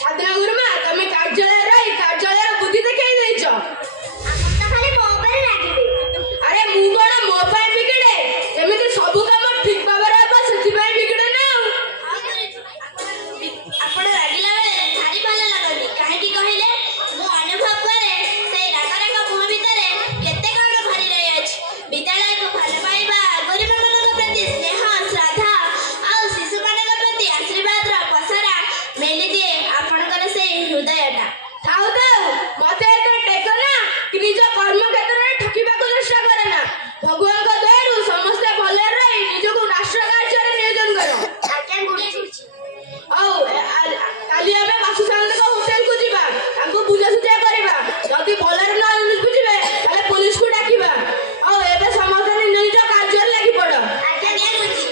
साधना गुरुमा तुम कार्यालय रही कार्यालय बुद्धि देखई देइछ अरे मु कोन मोबाइल बिगड़े जेमिति सब काम ठीक भाबरे हबा सेति भाई बिगड़े ना आपण रागिला बेले भारी भल लागनी काहे की कहिले मु अनुभव करे से रागराग मुह भितरे केते कोन भरी रही अछि विद्यालय को भल पाइबा गरीब मनक प्रति स्नेह श्रद्धा आ शिशु मनक प्रति आशीर्वाद रा पसरा मेली दिए आपनकर से हृदयटा थाउ थाउ मते एते टेको ना कि निज कर्म क्षेत्र में ठकिबा को चेष्टा करे ना भगवान को दयारु समस्त भले रही निज को राष्ट्र कार्य रे नियोजन करो आज्ञा गुरुजी औ काली हमें बासु सांग को होटल को जीवा हमको पूजा सुजा करबा जदी भले ना बुझिबे ताले पुलिस को डाकिबा औ एबे समस्त निज कार्य रे लागि पड़ो आज्ञा गुरुजी